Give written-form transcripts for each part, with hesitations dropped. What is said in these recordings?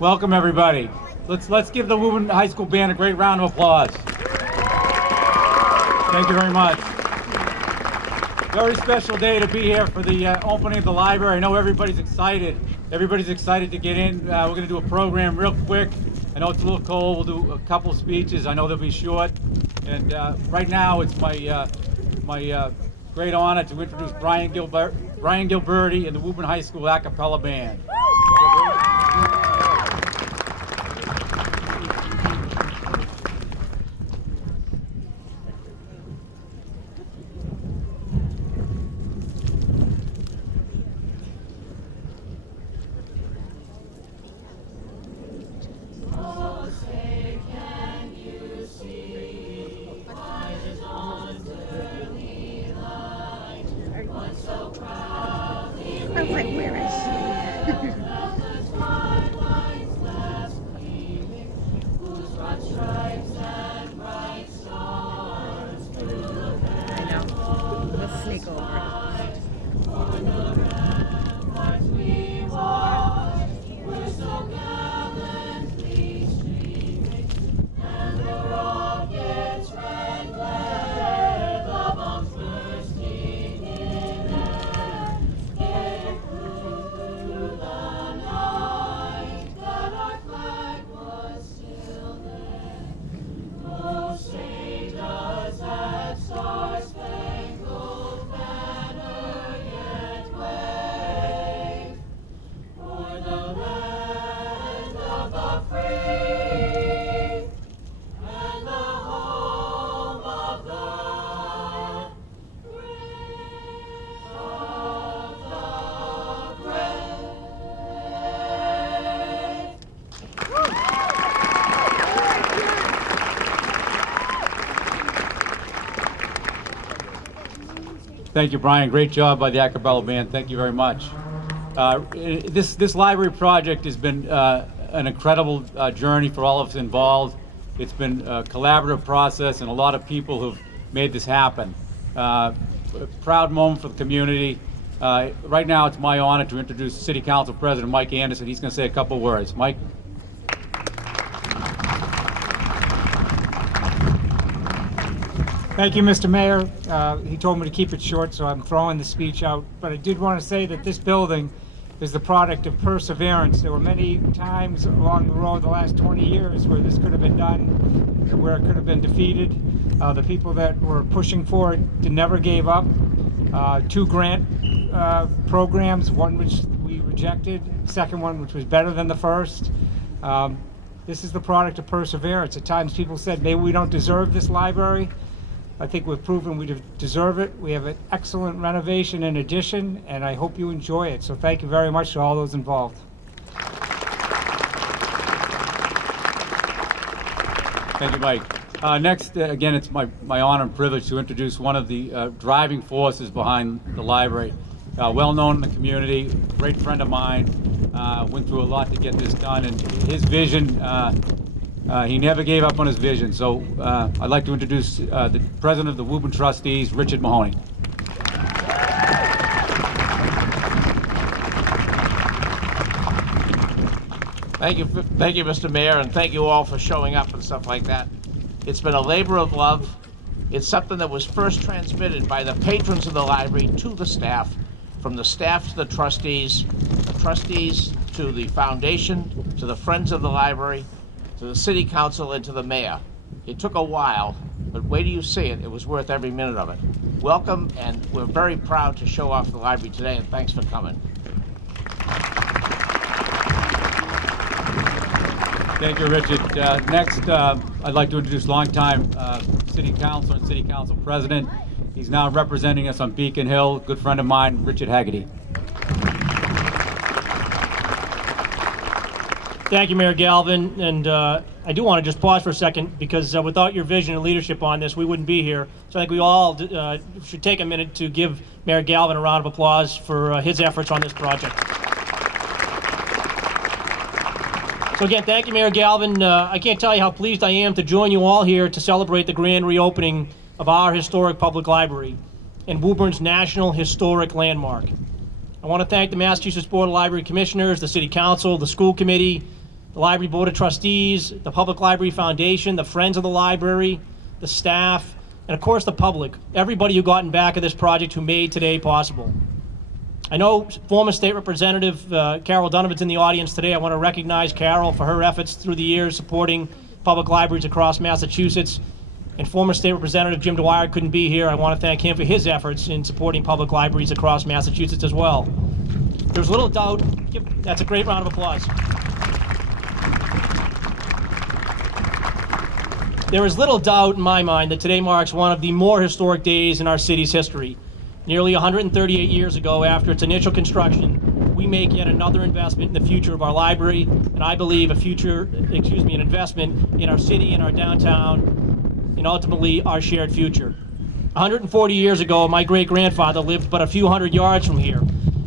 Welcome, everybody. Let's give the Woburn High School Band a great round of applause. Thank you very much. Very special day to be here for the opening of the library. I know everybody's excited. Everybody's excited to get in. We're going to do a program real quick. I know it's a little cold. We'll do a couple speeches. I know they'll be short. And right now, it's my great honor to introduce Brian Gilberti and the Woburn High School a cappella band. I was like, where is she? I know. We'll sneak over. Thank you, Brian. Great job by the a cappella band. Thank you very much. This library project has been an incredible journey for all of us involved. It's been a collaborative process and a lot of people who've made this happen. A proud moment for the community. Right now, it's my honor to introduce City Council President Mike Anderson. He's going to say a couple words. Mike? Thank you, Mr. Mayor. He told me to keep it short, so I'm throwing the speech out. But I did want to say that this building is the product of perseverance. There were many times along the road the last 20 years where this could have been done, where it could have been defeated. The people that were pushing for it never gave up. 2 grant programs, one which we rejected, second one which was better than the first. This is the product of perseverance. At times people said, maybe we don't deserve this library. I think we've proven we deserve it. We have an excellent renovation and addition, and I hope you enjoy it. So thank you very much to all those involved. Thank you, Mike. Next, again, it's my honor and privilege to introduce one of the driving forces behind the library. Well known in the community, great friend of mine, went through a lot to get this done, and his vision, he never gave up on his vision. So I'd like to introduce the president of the Woburn Trustees, Richard Mahoney. Thank you, Mr. Mayor, and thank you all for showing up and stuff like that. It's been a labor of love. It's something that was first transmitted by the patrons of the library to the staff, from the staff to the trustees to the foundation, to the friends of the library, to the city council, and to the mayor. It took a while, but wait till you see it. It was worth every minute of it. Welcome, and we're very proud to show off the library today, and thanks for coming. Thank you, Richard. Next, I'd like to introduce longtime City Councilor and City Council President. He's now representing us on Beacon Hill, good friend of mine, Richard Haggerty. Thank you, Mayor Galvin, and I do want to just pause for a second because without your vision and leadership on this, we wouldn't be here. So I think we all should take a minute to give Mayor Galvin a round of applause for his efforts on this project. So again, thank you, Mayor Galvin. I can't tell you how pleased I am to join you all here to celebrate the grand reopening of our historic public library and Woburn's National Historic Landmark. I want to thank the Massachusetts Board of Library Commissioners, the City Council, the School Committee, the Library Board of Trustees, the Public Library Foundation, the Friends of the Library, the staff, and of course the public, everybody who got in back of this project who made today possible. I know former State Representative Carol Donovan's in the audience today. I want to recognize Carol for her efforts through the years supporting public libraries across Massachusetts. And former State Representative Jim Dwyer couldn't be here. I want to thank him for his efforts in supporting public libraries across Massachusetts as well. There's little doubt, that's a great round of applause. There is little doubt in my mind that today marks one of the more historic days in our city's history. Nearly 138 years ago, after its initial construction, we make yet another investment in the future of our library, and I believe an investment in our city and our downtown, and ultimately our shared future. 140 years ago, my great-grandfather lived but a few hundred yards from here,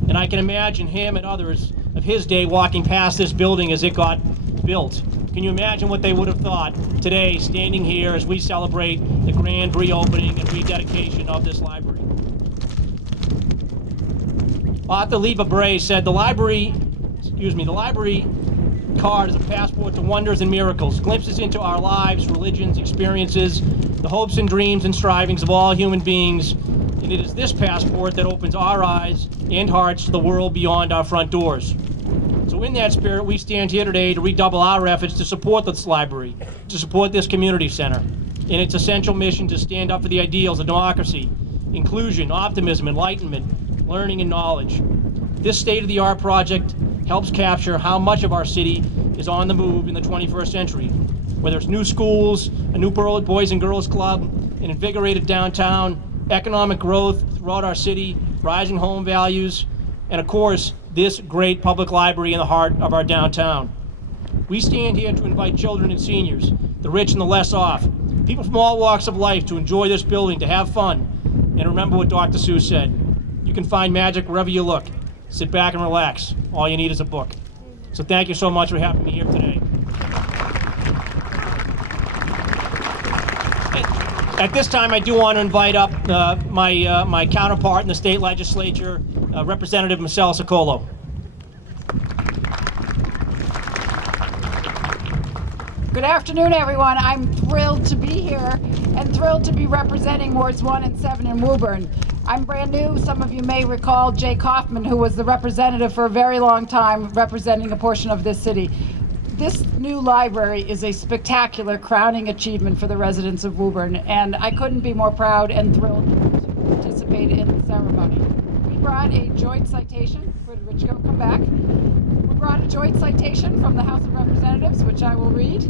and I can imagine him and others of his day walking past this building as it got built. Can you imagine what they would have thought today, standing here as we celebrate the grand reopening and rededication of this library? Arthur Leva Bray said, the library card is a passport to wonders and miracles, glimpses into our lives, religions, experiences, the hopes and dreams and strivings of all human beings, and it is this passport that opens our eyes and hearts to the world beyond our front doors. So in that spirit, we stand here today to redouble our efforts to support this library, to support this community center, in its essential mission to stand up for the ideals of democracy, inclusion, optimism, enlightenment, learning, and knowledge. This state-of-the-art project helps capture how much of our city is on the move in the 21st century. Whether it's new schools, a new Boys and Girls Club, an invigorated downtown, economic growth throughout our city, rising home values, and of course, this great public library in the heart of our downtown. We stand here to invite children and seniors, the rich and the less off, people from all walks of life to enjoy this building, to have fun, and remember what Dr. Seuss said. You can find magic wherever you look. Sit back and relax. All you need is a book. So thank you so much for having me here today. At this time, I do want to invite up my counterpart in the state legislature, Representative Michelle Socolo. Good afternoon, everyone. I'm thrilled to be here and thrilled to be representing Wards 1 and 7 in Woburn. I'm brand new. Some of you may recall Jay Kaufman, who was the representative for a very long time representing a portion of this city. This new library is a spectacular crowning achievement for the residents of Woburn, and I couldn't be more proud and thrilled to participate in the ceremony. We brought a joint citation, which will come back. We brought a joint citation from the House of Representatives, which I will read.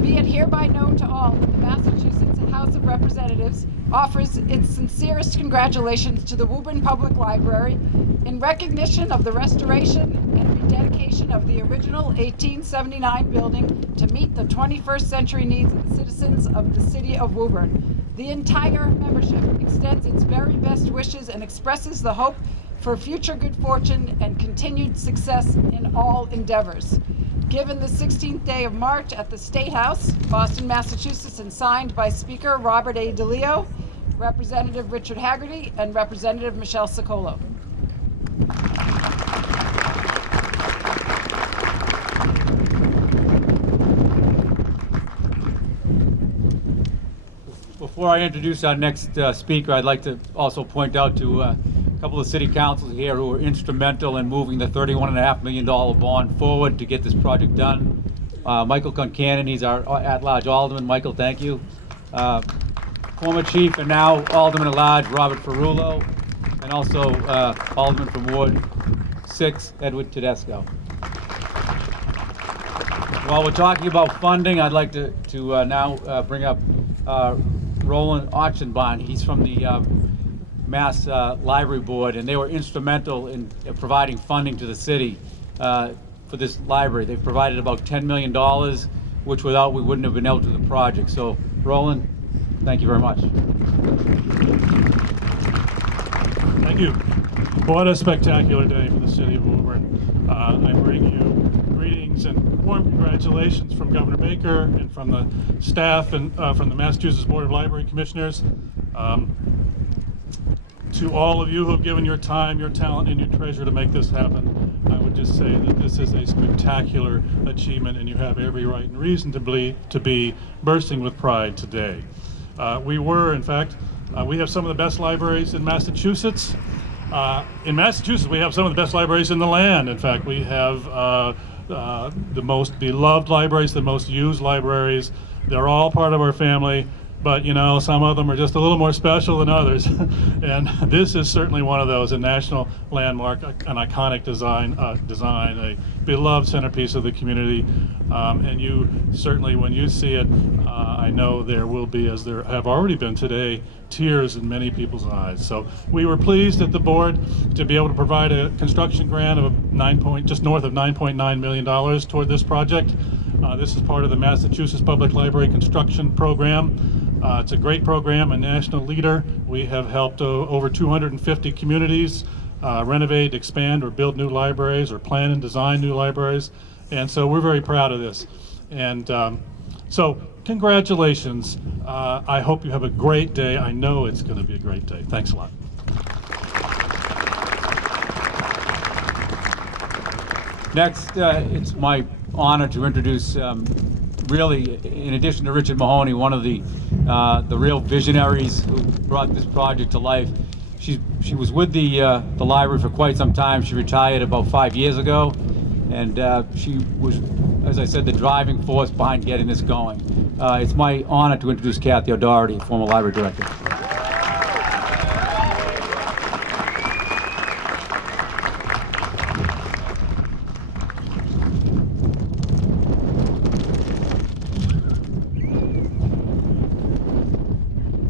Be it hereby known to all that the Massachusetts House of Representatives offers its sincerest congratulations to the Woburn Public Library in recognition of the restoration and rededication of the original 1879 building to meet the 21st century needs of the citizens of the city of Woburn. The entire membership extends its very best wishes and expresses the hope for future good fortune and continued success in all endeavors. Given the 16th day of March at the State House, Boston, Massachusetts, and signed by Speaker Robert A. DeLeo, Representative Richard Haggerty, and Representative Michelle Socolo. Before I introduce our next speaker, I'd like to also point out to a couple of city councils here who were instrumental in moving the $31.5 million bond forward to get this project done. Michael Concanon, he's our at-large alderman. Michael, thank you. Former chief and now alderman at-large Robert Ferrulo, and also alderman from Ward 6, Edward Tedesco. While we're talking about funding, I'd like to now bring up Roland Ochsenbaum. He's from the Mass Library Board, and they were instrumental in providing funding to the city for this library. They've provided about $10 million, which without we wouldn't have been able to do the project. So, Roland, thank you very much. Thank you. What a spectacular day for the city of Woburn. I bring you greetings and warm congratulations from Governor Baker and from the staff and from the Massachusetts Board of Library Commissioners. To all of you who have given your time, your talent, and your treasure to make this happen. I would just say that this is a spectacular achievement, and you have every right and reason to be bursting with pride today. We have some of the best libraries in Massachusetts. In Massachusetts, we have some of the best libraries in the land. In fact, we have the most beloved libraries, the most used libraries. They're all part of our family, but you know, some of them are just a little more special than others. And this is certainly one of those, a national landmark, an iconic design, a beloved centerpiece of the community. And you certainly, when you see it, I know there will be, as there have already been today, tears in many people's eyes. So we were pleased at the board to be able to provide a construction grant of just north of $9.9 million toward this project. This is part of the Massachusetts Public Library Construction Program. It's a great program, a national leader. We have helped over 250 communities renovate, expand, or build new libraries, or plan and design new libraries. And so we're very proud of this. And so congratulations. I hope you have a great day. I know it's going to be a great day. Thanks a lot. Next, it's my honor to introduce, really, in addition to Richard Mahoney, one of the real visionaries who brought this project to life. She was with the library for quite some time. She retired about 5 years ago, and she was, as I said, the driving force behind getting this going. It's my honor to introduce Kathy O'Doherty, former library director.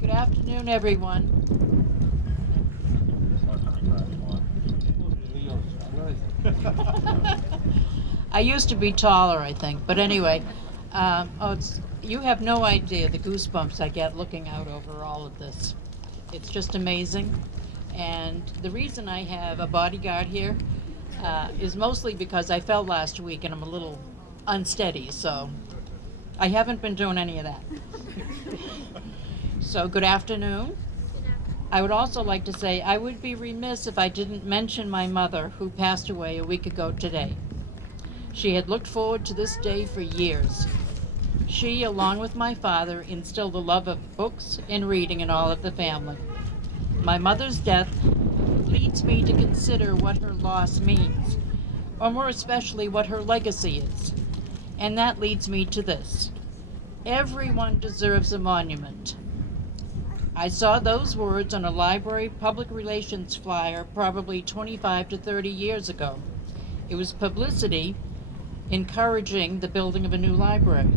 Good afternoon, everyone. I used to be taller, I think, but anyway, you have no idea the goosebumps I get looking out over all of this. It's just amazing, and the reason I have a bodyguard here is mostly because I fell last week and I'm a little unsteady, so I haven't been doing any of that. So good afternoon. I would also like to say I would be remiss if I didn't mention my mother, who passed away a week ago today. She had looked forward to this day for years. She, along with my father, instilled a love of books and reading in all of the family. My mother's death leads me to consider what her loss means, or more especially what her legacy is. And that leads me to this. Everyone deserves a monument. I saw those words on a library public relations flyer probably 25 to 30 years ago. It was publicity encouraging the building of a new library.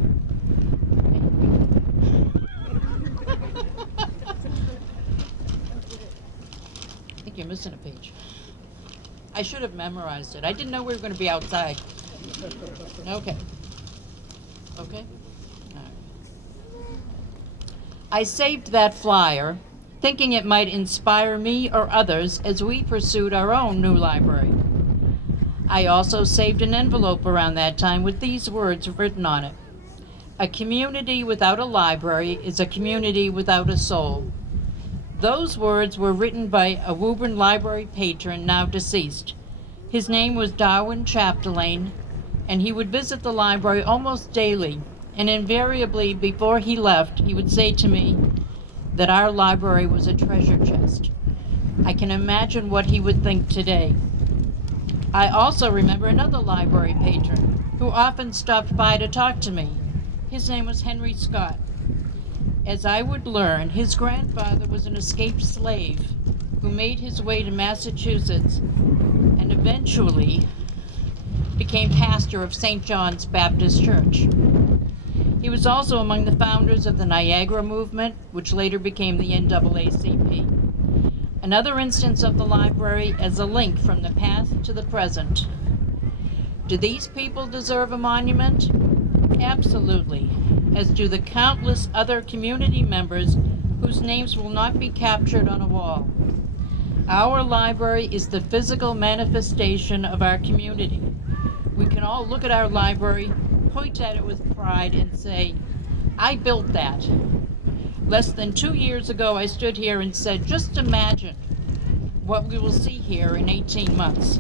I think you're missing a page. I should have memorized it. I didn't know we were going to be outside. Okay. Okay? I saved that flyer, thinking it might inspire me or others as we pursued our own new library. I also saved an envelope around that time with these words written on it. A community without a library is a community without a soul. Those words were written by a Woburn library patron now deceased. His name was Darwin Chapdelaine, and he would visit the library almost daily. And invariably, before he left, he would say to me that our library was a treasure chest. I can imagine what he would think today. I also remember another library patron who often stopped by to talk to me. His name was Henry Scott. As I would learn, his grandfather was an escaped slave who made his way to Massachusetts and eventually became pastor of St. John's Baptist Church. He was also among the founders of the Niagara movement, which later became the NAACP. Another instance of the library as a link from the past to the present. Do these people deserve a monument? Absolutely, as do the countless other community members whose names will not be captured on a wall. Our library is the physical manifestation of our community. We can all look at our library, point at it with pride, and say, I built that. Less than 2 years ago, I stood here and said, just imagine what we will see here in 18 months.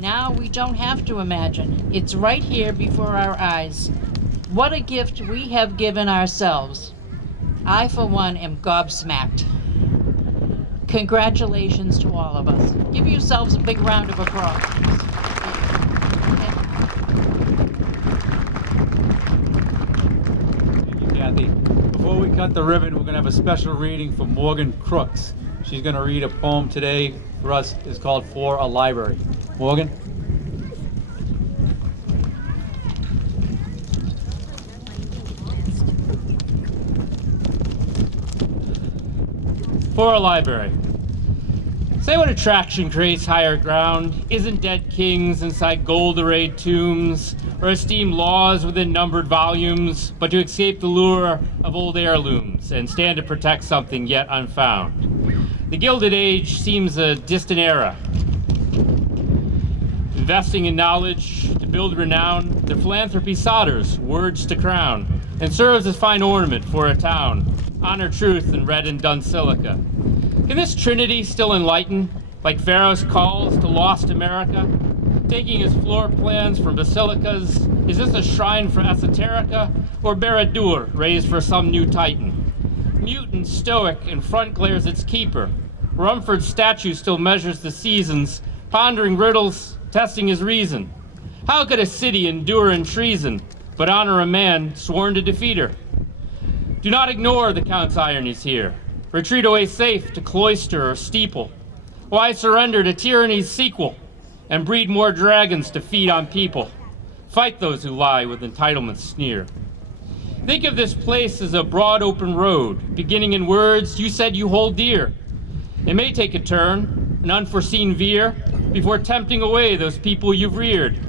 Now we don't have to imagine. It's right here before our eyes. What a gift we have given ourselves. I, for one, am gobsmacked. Congratulations to all of us. Give yourselves a big round of applause. Thank you, Kathy. Before we cut the ribbon, we're going to have a special reading from Morgan Crooks. She's going to read a poem today for us. It's called For a Library. Morgan? For a library. Say what attraction creates higher ground isn't dead kings inside gold-arrayed tombs, or esteem laws within numbered volumes, but to escape the lure of old heirlooms and stand to protect something yet unfound. The Gilded Age seems a distant era. Investing in knowledge to build renown, their philanthropy solders words to crown, and serves as fine ornament for a town. Honor truth in red and dun silica. Can this trinity still enlighten, like Pharaoh's calls to lost America? Taking his floor plans from basilicas, is this a shrine for esoterica, or Baradur raised for some new titan? Mute and stoic, in front glares its keeper. Rumford's statue still measures the seasons, pondering riddles, testing his reason. How could a city endure in treason, but honor a man sworn to defeat her? Do not ignore the Count's ironies here. Retreat away safe to cloister or steeple. Why surrender to tyranny's sequel and breed more dragons to feed on people? Fight those who lie with entitlement's sneer. Think of this place as a broad open road, beginning in words you said you hold dear. It may take a turn, an unforeseen veer, before tempting away those people you've reared.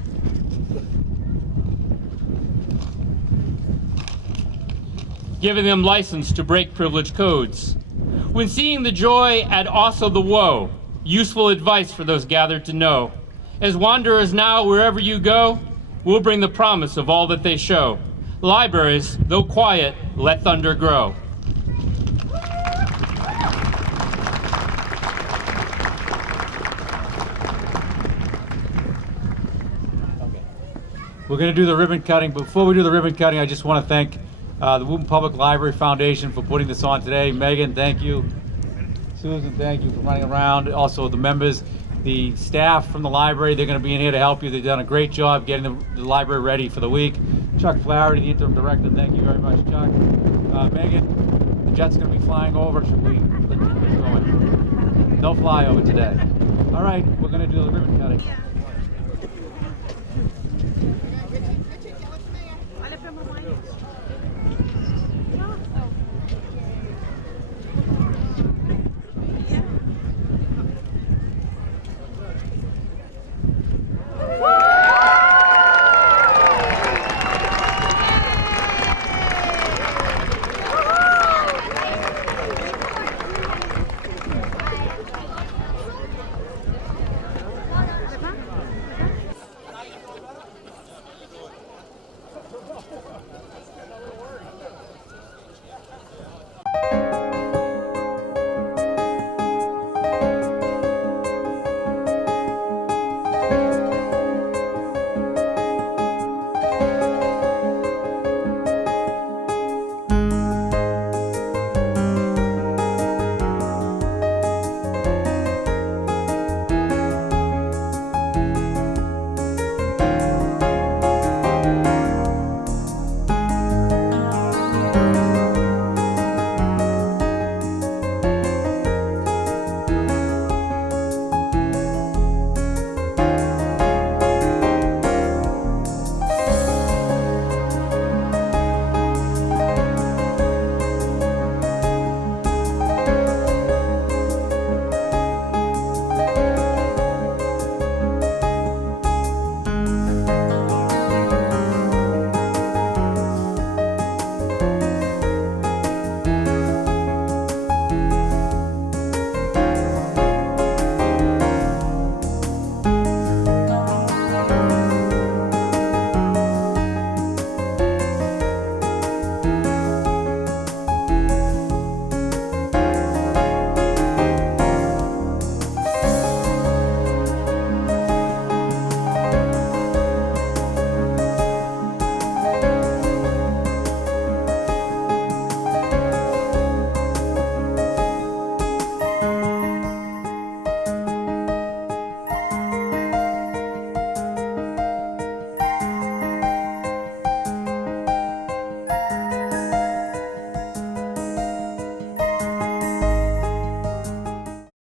Giving them license to break privilege codes. When seeing the joy, add also the woe. Useful advice for those gathered to know. As wanderers now, wherever you go, we'll bring the promise of all that they show. Libraries, though quiet, let thunder grow. We're going to do the ribbon cutting. Before we do the ribbon cutting, I just want to thank the Woburn Public Library Foundation for putting this on today. Megan, thank you. Susan, thank you for running around. Also the members, the staff from the library, they're going to be in here to help you. They've done a great job getting the library ready for the week. Chuck Flaherty, the interim director, thank you very much, Chuck. Megan, the jet's going to be flying over. Should we get going? No flyover today. All right, we're going to do the ribbon cutting. Olha pra mamãe.